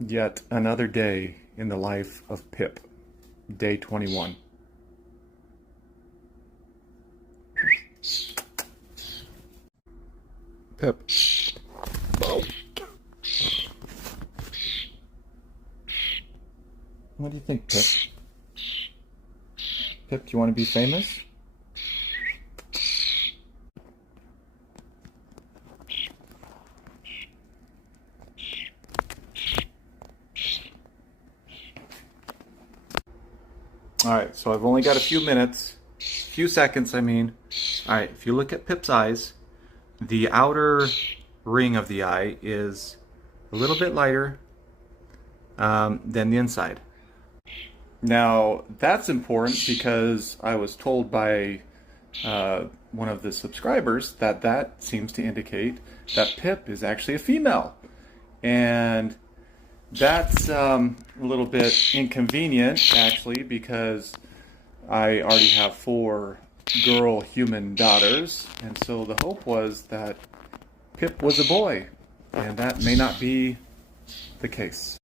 Yet another day in the life of Pip. Day 21. Pip. What do you think, Pip? Pip, do you want to be famous? Alright, so I've only got a few seconds, I mean. Alright, if you look at Pip's eyes, the outer ring of the eye is a little bit lighter than the inside. Now, that's important because I was told by one of the subscribers that that seems to indicate that Pip is actually a female. And that's a little bit inconvenient, actually, because I already have 4 girl human daughters, and so the hope was that Pip was a boy, and that may not be the case.